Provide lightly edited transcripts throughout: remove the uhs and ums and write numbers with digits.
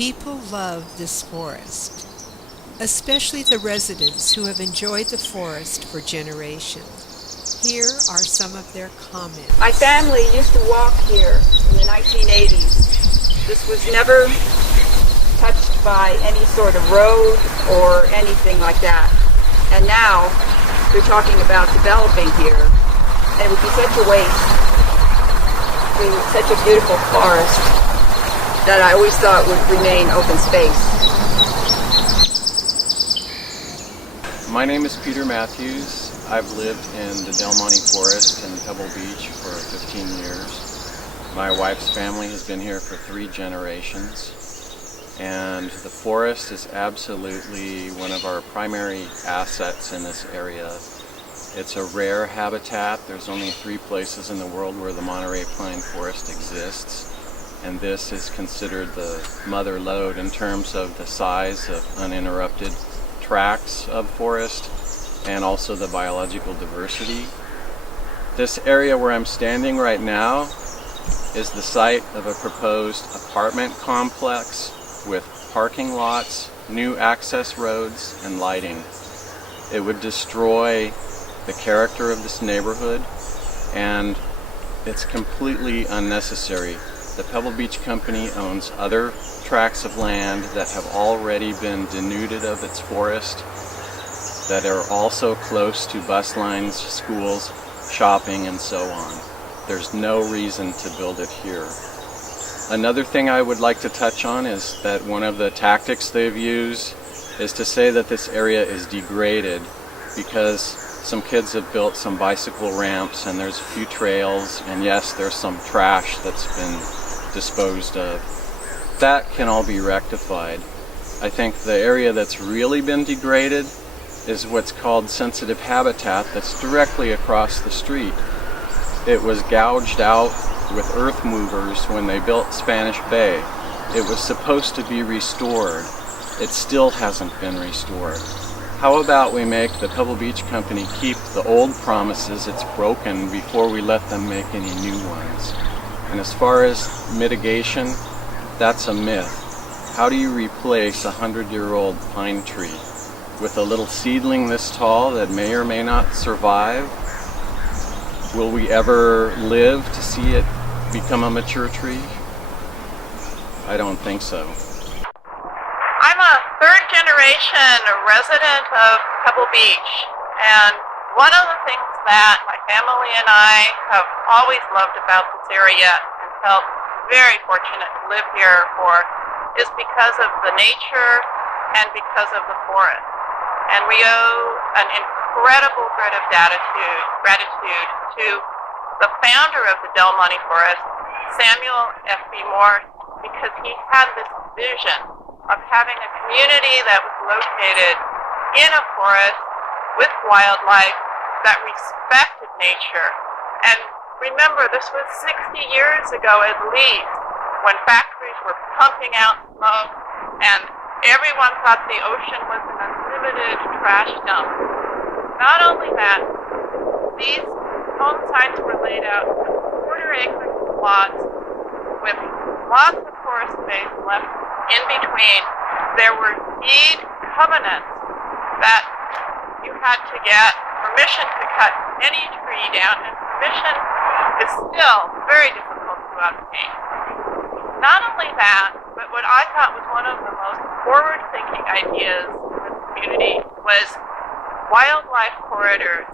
People love this forest, especially the residents who have enjoyed the forest for generations. Here are some of their comments. My family used to walk here in the 1980s. This was never touched by any sort of road or anything like that. And now they're talking about developing here. And it would be such a waste to such a beautiful forest that I always thought would remain open space. My name is Peter Matthews. I've lived in the Del Monte Forest in Pebble Beach for 15 years. My wife's family has been here for 3 generations. And the forest is absolutely one of our primary assets in this area. It's a rare habitat. There's only 3 places in the world where the Monterey Pine Forest exists. And this is considered the mother lode in terms of the size of uninterrupted tracts of forest and also the biological diversity. This area where I'm standing right now is the site of a proposed apartment complex with parking lots, new access roads, and lighting. It would destroy the character of this neighborhood, and it's completely unnecessary. The Pebble Beach Company owns other tracts of land that have already been denuded of its forest, that are also close to bus lines, schools, shopping, and so on. There's no reason to build it here. Another thing I would like to touch on is that one of the tactics they've used is to say that this area is degraded because some kids have built some bicycle ramps and there's a few trails, and yes, there's some trash that's been disposed of. That can all be rectified. I think the area that's really been degraded is what's called sensitive habitat that's directly across the street. It was gouged out with earth movers when they built Spanish Bay. It was supposed to be restored. It still hasn't been restored. How about we make the Pebble Beach Company keep the old promises it's broken before we let them make any new ones? And as far as mitigation, that's a myth. How do you replace a 100-year-old pine tree with a little seedling this tall that may or may not survive? Will we ever live to see it become a mature tree? I don't think so. I'm a 3rd-generation resident of Pebble Beach, and one of the things that my family and I have always loved about this area and felt very fortunate to live here for is because of the nature and because of the forest. And we owe an incredible debt of gratitude to the founder of the Del Monte Forest, Samuel F.B. Morse, because he had this vision of having a community that was located in a forest with wildlife that respected nature. And remember, this was 60 years ago at least, when factories were pumping out smoke and everyone thought the ocean was an unlimited trash dump. Not only that, these home sites were laid out with quarter-acre plots with lots of forest space left in between. There were deed covenants that you had to get permission to cut any tree down, and permission is still very difficult to obtain. Not only that, but what I thought was one of the most forward-thinking ideas for the community was wildlife corridors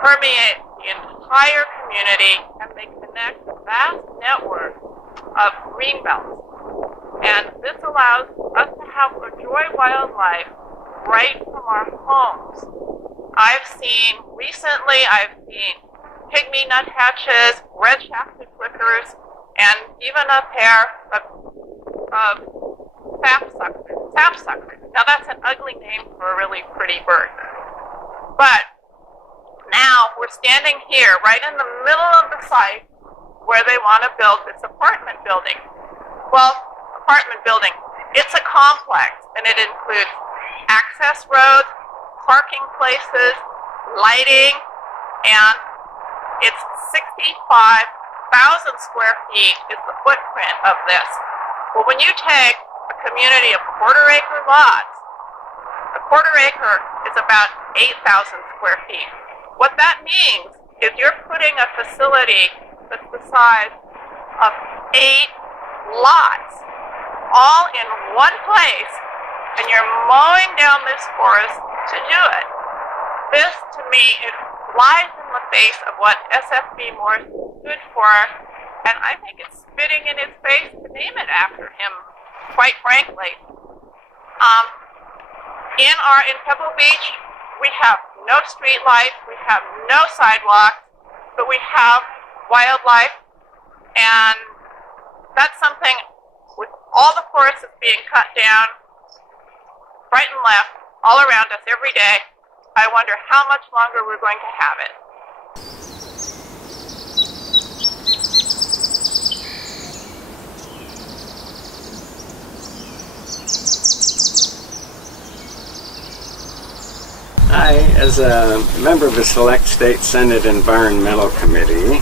permeate the entire community, and they connect a vast network of green belts. And this allows us to enjoy wildlife right from our homes. I've seen pygmy nuthatches, red-shafted flickers, and even a pair of sapsuckers. Now that's an ugly name for a really pretty bird. But now we're standing here right in the middle of the site where they want to build this apartment building. Well, apartment building, it's a complex, and it includes access roads, parking places, lighting, and it's 65,000 square feet is the footprint of this. Well, when you take a community of quarter-acre lots. A quarter acre is about 8,000 square feet. What that means is you're putting a facility that's the size of 8 lots all in one place, and you're mowing down this forest to do it. This, to me, it flies in the face of what SFB Morse stood for, and I think it's spitting in his face to name it after him, quite frankly. In Pebble Beach, we have no street lights, we have no sidewalks, but we have wildlife, and that's something with all the forests that's being cut down, right and left, all around us every day. I wonder how much longer we're going to have it. Hi, as a member of the Select State Senate Environmental Committee,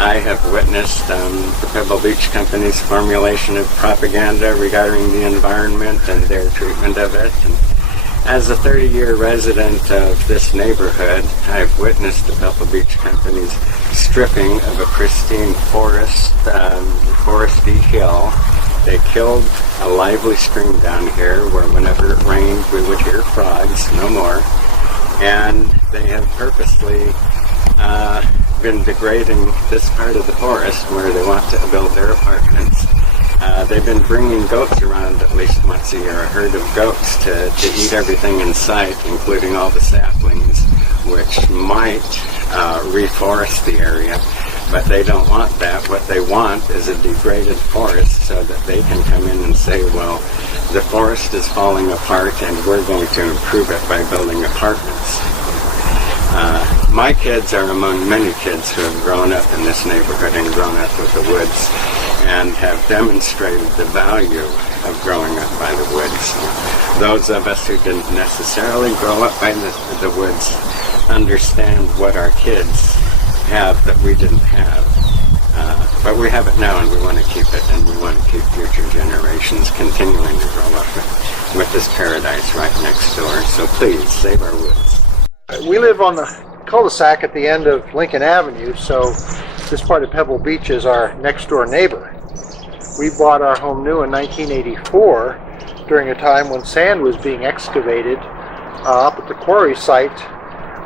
I have witnessed the Pebble Beach Company's formulation of propaganda regarding the environment and their treatment of it. And as a 30-year resident of this neighborhood, I've witnessed the Pebble Beach Company's stripping of a pristine forest, foresty hill. They killed a lively stream down here where whenever it rained we would hear frogs, no more. And they have purposely been degrading this part of the forest where they want to build their apartments. They've been bringing goats around at least once a year, a herd of goats to eat everything in sight, including all the saplings, which might reforest the area. But they don't want that. What they want is a degraded forest so that they can come in and say, well, the forest is falling apart and we're going to improve it by building apartments. My kids are among many kids who have grown up in this neighborhood and grown up with the woods and have demonstrated the value of growing up by the woods. Those of us who didn't necessarily grow up by the woods understand what our kids have that we didn't have. But we have it now and we want to keep it, and we want to keep future generations continuing to grow up with this paradise right next door. So please, save our woods. We live on the cul-de-sac at the end of Lincoln Avenue, so this part of Pebble Beach is our next door neighbor. We bought our home new in 1984 during a time when sand was being excavated up at the quarry site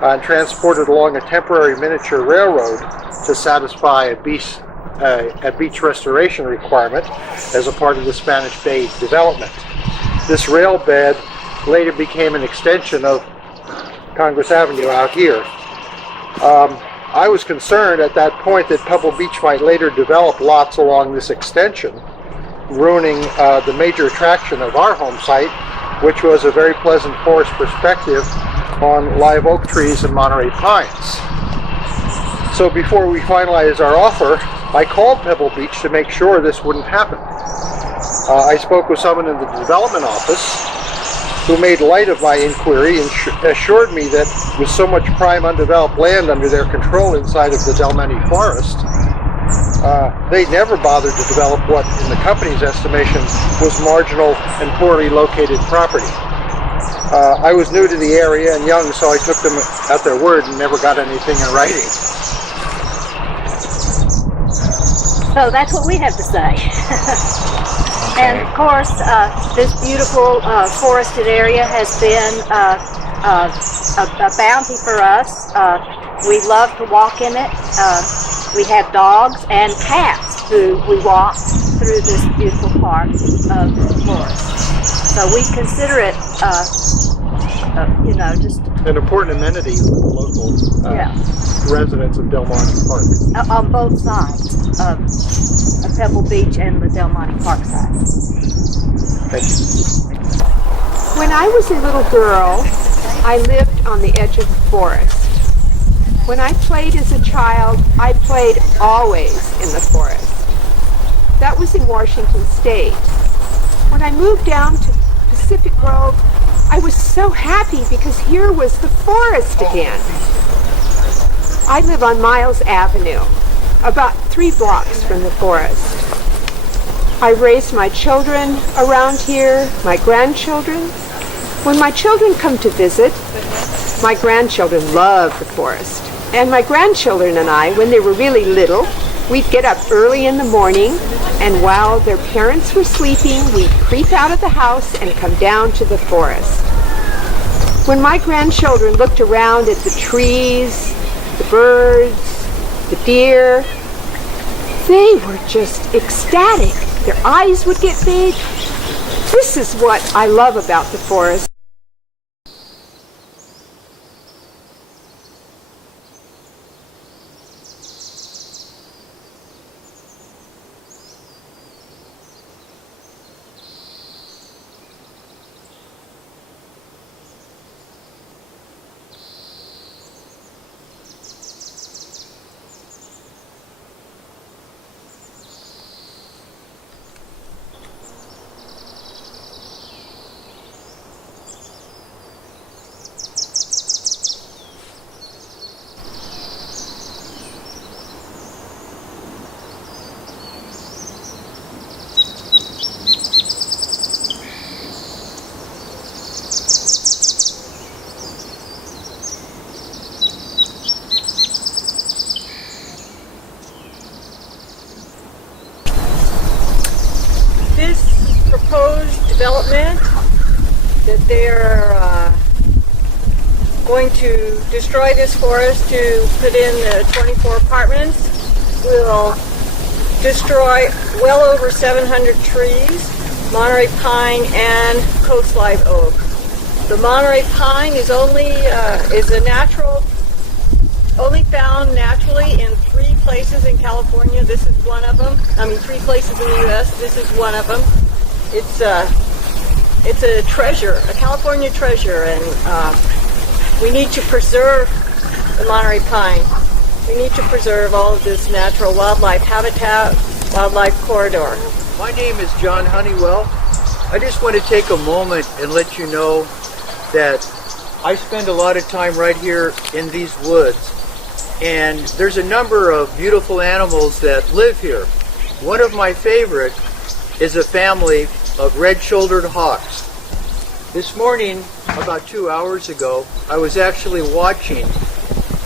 and transported along a temporary miniature railroad to satisfy a beach restoration requirement as a part of the Spanish Bay development. This rail bed later became an extension of Congress Avenue out here. I was concerned at that point that Pebble Beach might later develop lots along this extension, ruining the major attraction of our home site, which was a very pleasant forest perspective on live oak trees and Monterey pines. So before we finalized our offer, I called Pebble Beach to make sure this wouldn't happen. I spoke with someone in the development office who made light of my inquiry and assured me that with so much prime undeveloped land under their control inside of the Del Monte forest, they never bothered to develop what, in the company's estimation, was marginal and poorly located property. I was new to the area and young, so I took them at their word and never got anything in writing. So that's what we have to say. And of course, this beautiful forested area has been a bounty for us. We love to walk in it. We have dogs and cats who we walk through this beautiful part of the forest. So we consider it, just An important amenity for the local residents of Del Monte Park. on both sides of Pebble Beach and the Del Monte Park side. Thank you. When I was a little girl, I lived on the edge of the forest. When I played as a child, I played always in the forest. That was in Washington State. When I moved down to Pacific Grove, I was so happy because here was the forest again. I live on Miles Avenue, about 3 blocks from the forest. I raised my children around here, my grandchildren. When my children come to visit, my grandchildren love the forest. And my grandchildren and I, when they were really little, we'd get up early in the morning, and while their parents were sleeping, we'd creep out of the house and come down to the forest. When my grandchildren looked around at the trees, the birds, the deer, they were just ecstatic. Their eyes would get big. This is what I love about the forest. This proposed development that they're going to destroy this forest to put in the 24 apartments will destroy well over 700 trees, Monterey pine and coast live oak. The Monterey pine is only found naturally in 3 places in California. This is one of them. 3 places in the U.S. This is one of them. It's a treasure, a California treasure, and we need to preserve the Monterey pine. We need to preserve all of this natural wildlife habitat, wildlife corridor. My name is John Honeywell. I just want to take a moment and let you know that I spend a lot of time right here in these woods, and there's a number of beautiful animals that live here. One of my favorite is a family of red-shouldered hawks. This morning, about 2 hours ago, I was actually watching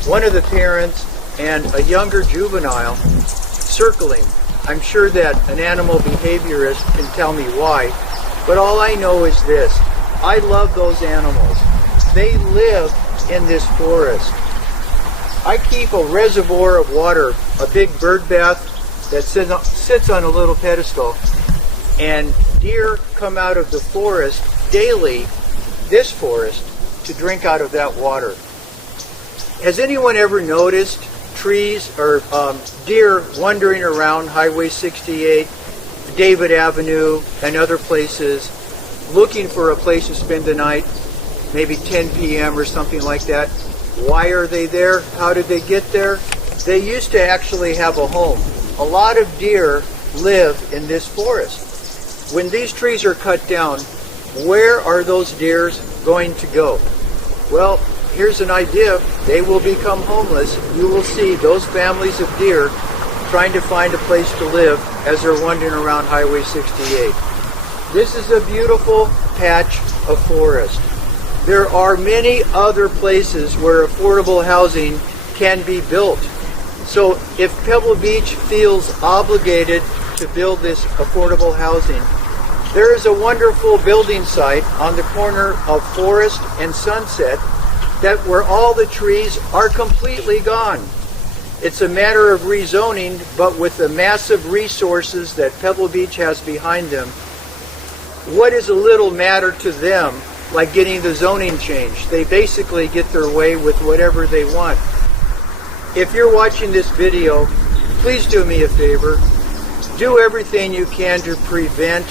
one of the parents and a younger juvenile circling. I'm sure that an animal behaviorist can tell me why, but all I know is this: I love those animals. They live in this forest. I keep a reservoir of water, a big bird bath that sits on a little pedestal, and deer come out of the forest daily, this forest, to drink out of that water. Has anyone ever noticed trees or deer wandering around Highway 68, David Avenue, and other places looking for a place to spend the night, maybe 10 p.m. or something like that? Why are they there? How did they get there? They used to actually have a home. A lot of deer live in this forest. When these trees are cut down, where are those deer going to go? Well, here's an idea. They will become homeless. You will see those families of deer trying to find a place to live as they're wandering around Highway 68. This is a beautiful patch of forest. There are many other places where affordable housing can be built. So if Pebble Beach feels obligated to build this affordable housing, there is a wonderful building site on the corner of Forest and Sunset where all the trees are completely gone. It's a matter of rezoning, but with the massive resources that Pebble Beach has behind them, what is a little matter to them, like getting the zoning changed? They basically get their way with whatever they want. If you're watching this video, please do me a favor. Do everything you can to prevent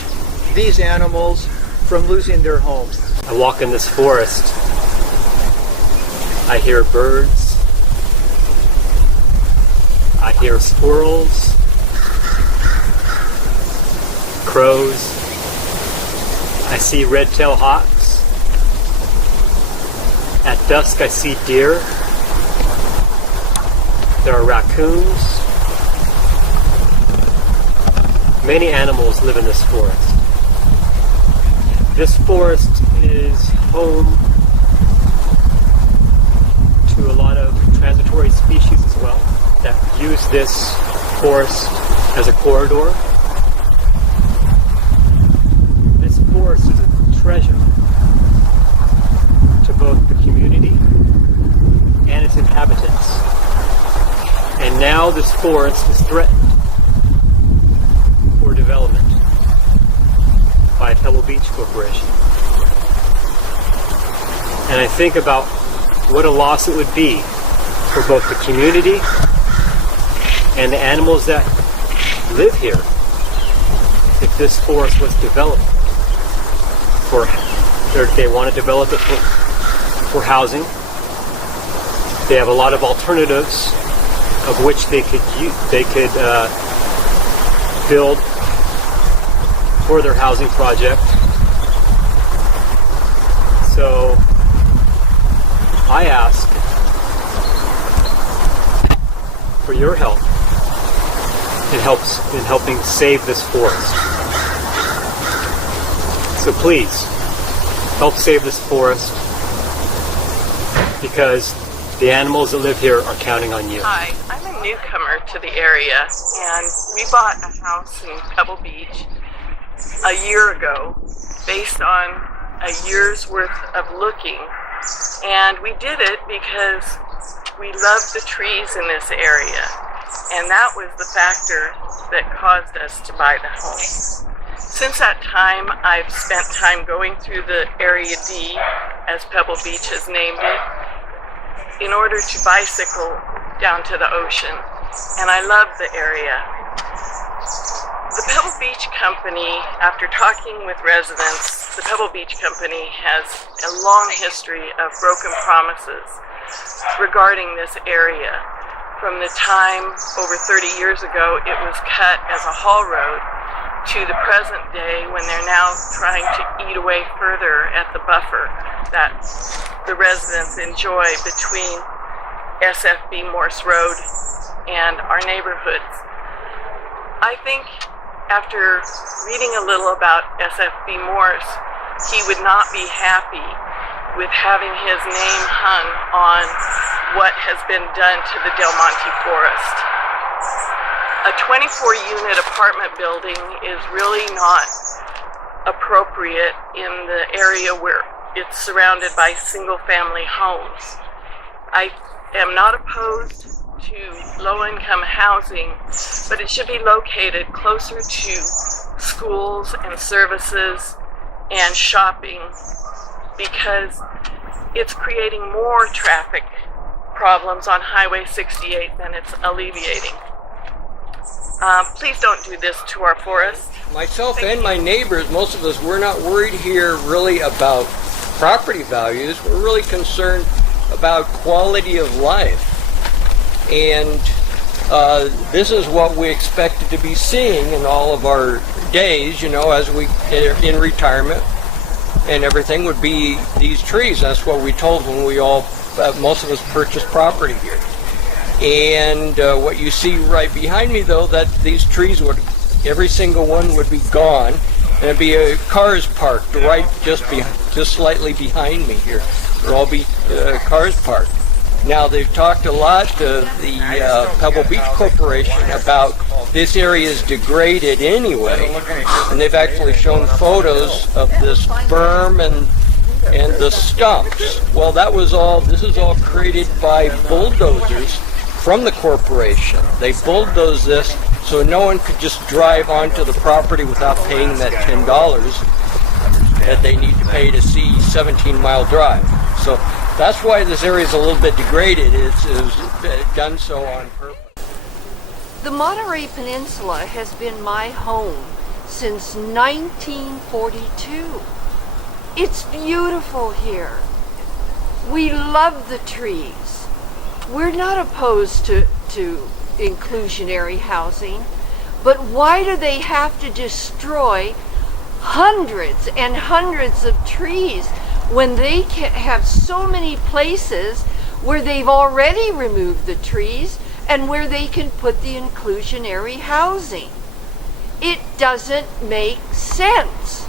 these animals from losing their homes. I walk in this forest. I hear birds. I hear squirrels, crows. I see red-tailed hawks. At dusk I see deer. There are raccoons, Many animals live in this forest. This forest is home to a lot of transitory species as well that use this forest as a corridor. This forest is a treasure to both the community and its inhabitants. And now this forest is threatened for development by Pebble Beach Corporation. And I think about what a loss it would be for both the community and the animals that live here if this forest was developed they want to develop it for housing. They have a lot of alternatives of which they could build for their housing project. So I ask for your help in helping save this forest. So please help save this forest, because the animals that live here are counting on you. Hi, I'm a newcomer to the area, and we bought a house in Pebble Beach a year ago based on a year's worth of looking. And we did it because we love the trees in this area, and that was the factor that caused us to buy the home. Since that time, I've spent time going through the Area D, as Pebble Beach has named it, in order to bicycle down to the ocean, and I love the area. The Pebble Beach Company, after talking with residents, the Pebble Beach Company has a long history of broken promises regarding this area. From the time over 30 years ago it was cut as a haul road, to the present day when they're now trying to eat away further at the buffer that the residents enjoy between SFB Morse Road and our neighborhoods. I think after reading a little about SFB Morse, he would not be happy with having his name hung on what has been done to the Del Monte Forest. A 24-unit apartment building is really not appropriate in the area where it's surrounded by single-family homes. I am not opposed to low-income housing, but it should be located closer to schools and services and shopping, because it's creating more traffic problems on Highway 68 than it's alleviating. Please don't do this to our forest. Myself and my neighbors, most of us, we're not worried here really about property values. We're really concerned about quality of life. And this is what we expected to be seeing in all of our days, you know, as we in retirement and everything, would be these trees. That's what we told when we all, most of us, purchased property here. And what you see right behind me, though, that these trees would, every single one would be gone, and it'd be cars parked right just slightly behind me here. There'll all be cars parked. Now, they've talked a lot to the Pebble Beach Corporation about this area is degraded anyway, and they've actually shown photos of this berm and the stumps. Well, this is all created by bulldozers from the corporation. They bulldozed this so no one could just drive onto the property without paying that $10 that they need to pay to see 17-mile drive. So that's why this area is a little bit degraded. It was done so on purpose. The Monterey Peninsula has been my home since 1942. It's beautiful here. We love the trees. We're not opposed to inclusionary housing, but why do they have to destroy hundreds and hundreds of trees when they can have so many places where they've already removed the trees and where they can put the inclusionary housing? It doesn't make sense.